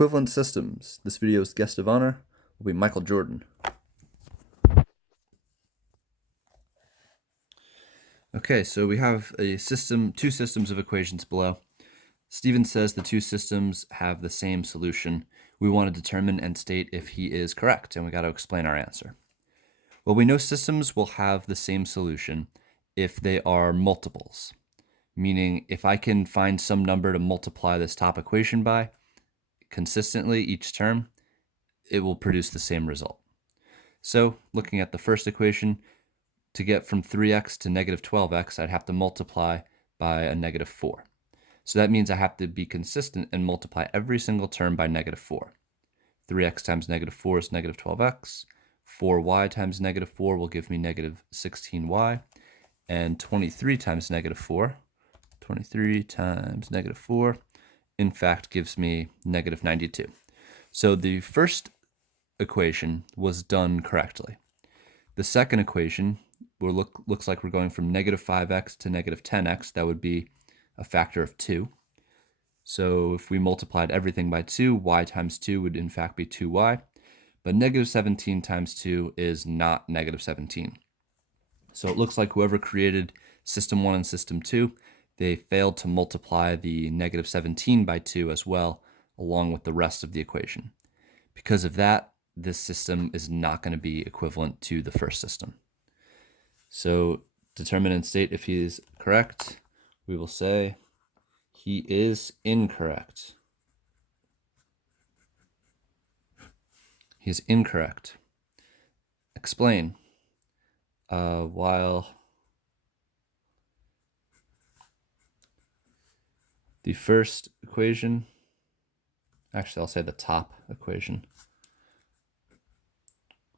Equivalent systems. This video's guest of honor will be Michael Jordan. Okay, so we have two systems of equations below. Stephen says the two systems have the same solution. We want to determine and state if he is correct, and we got to explain our answer. Well, we know systems will have the same solution if they are multiples, meaning if I can find some number to multiply this top equation by consistently each term, it will produce the same result. So looking at the first equation, to get from 3x to negative 12x, I'd have to multiply by a negative 4. So that means I have to be consistent and multiply every single term by negative 4. 3x times negative 4 is negative 12x. 4y times negative 4 will give me negative 16y. And 23 times negative 4, in fact, gives me negative 92. So the first equation was done correctly. The second equation looks like we're going from negative 5x to negative 10x. That would be a factor of 2. So if we multiplied everything by 2, y times 2 would in fact be 2y. But negative 17 times 2 is not negative 17. So it looks like whoever created system 1 and system 2, they failed to multiply the negative 17 by 2 as well, along with the rest of the equation. Because of that, this system is not going to be equivalent to the first system. So determine and state if he is correct. We will say he is incorrect. He is incorrect. Explain. While the first equation, actually I'll say the top equation,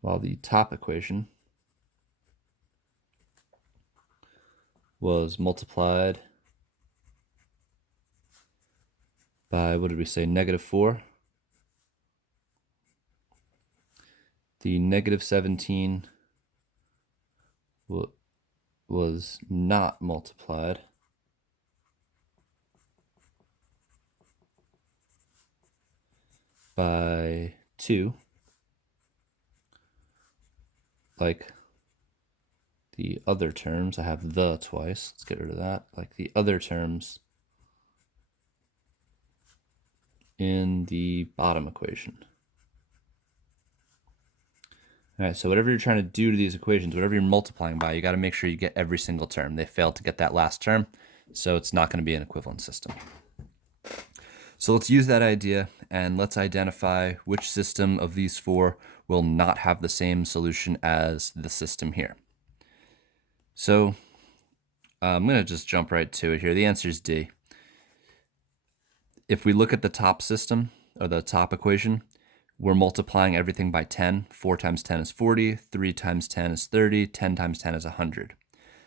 while the top equation was multiplied by, what did we say, negative 4, the negative 17 was not multiplied by 2, like the other terms. I have the twice. Let's get rid of that. Like the other terms in the bottom equation. All right, so whatever you're trying to do to these equations, whatever you're multiplying by, you got to make sure you get every single term. They failed to get that last term, so it's not going to be an equivalent system. So let's use that idea and let's identify which system of these four will not have the same solution as the system here. So I'm going to just jump right to it here. The answer is D. If we look at the top system, or the top equation, we're multiplying everything by 10. 4 times 10 is 40, 3 times 10 is 30, 10 times 10 is 100.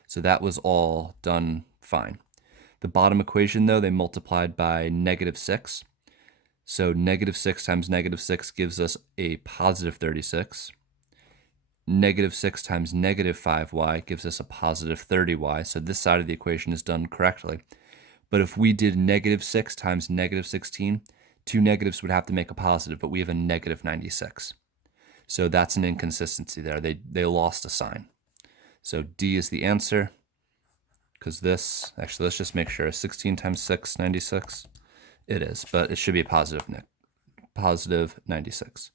So that was all done fine. The bottom equation, though, they multiplied by negative 6. So negative 6 times negative 6 gives us a positive 36. Negative 6 times negative 5y gives us a positive 30y. So this side of the equation is done correctly. But if we did negative 6 times negative 16, two negatives would have to make a positive, but we have a negative 96. So that's an inconsistency there. They lost a sign. So D is the answer, because this, actually, let's just make sure. 16 times 6, 96? It is, but it should be a positive 96.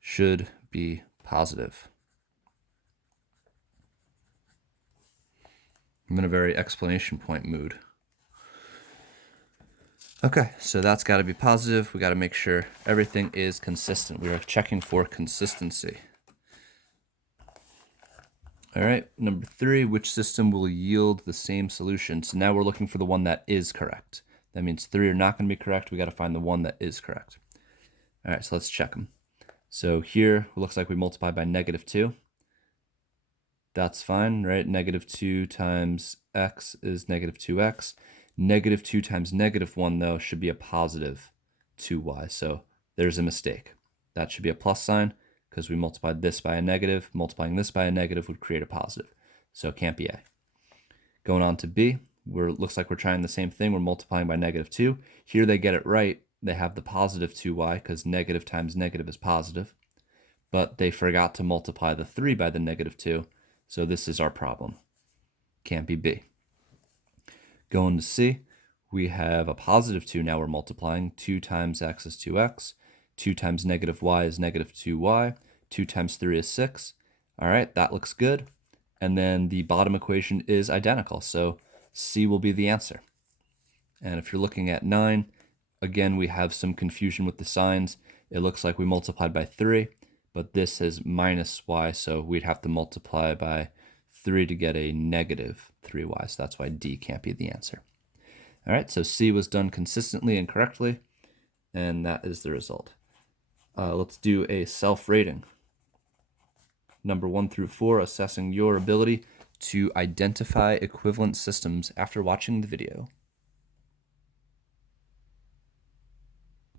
Should be positive. I'm in a very explanation point mood. Okay, so that's got to be positive. We got to make sure everything is consistent. We are checking for consistency. All right, number 3, which system will yield the same solution? So now we're looking for the one that is correct. That means 3 are not going to be correct. We got to find the one that is correct. All right, so let's check them. So here, it looks like we multiply by negative 2. That's fine, right? Negative 2 times x is negative 2x. Negative 2 times negative 1, though, should be a positive 2y. So there's a mistake. That should be a plus sign because we multiplied this by a negative. Multiplying this by a negative would create a positive. So it can't be A. Going on to B, looks like we're trying the same thing. We're multiplying by negative 2. Here they get it right. they have the positive 2y because negative times negative is positive, but they forgot to multiply the 3 by the negative 2, so this is our problem. Can't be B. Going to C, we have a positive 2 now we're multiplying. 2 times x is 2x. 2 times negative y is negative 2y. 2 times 3 is 6. All right, that looks good. And then the bottom equation is identical, so C will be the answer. And if you're looking at 9, again, we have some confusion with the signs. It looks like we multiplied by 3, but this is minus y, so we'd have to multiply by 3 to get a negative 3y, so that's why D can't be the answer. All right, so C was done consistently and correctly, and that is the result. Let's do a self-rating. Number 1 through 4, assessing your ability to identify equivalent systems after watching the video.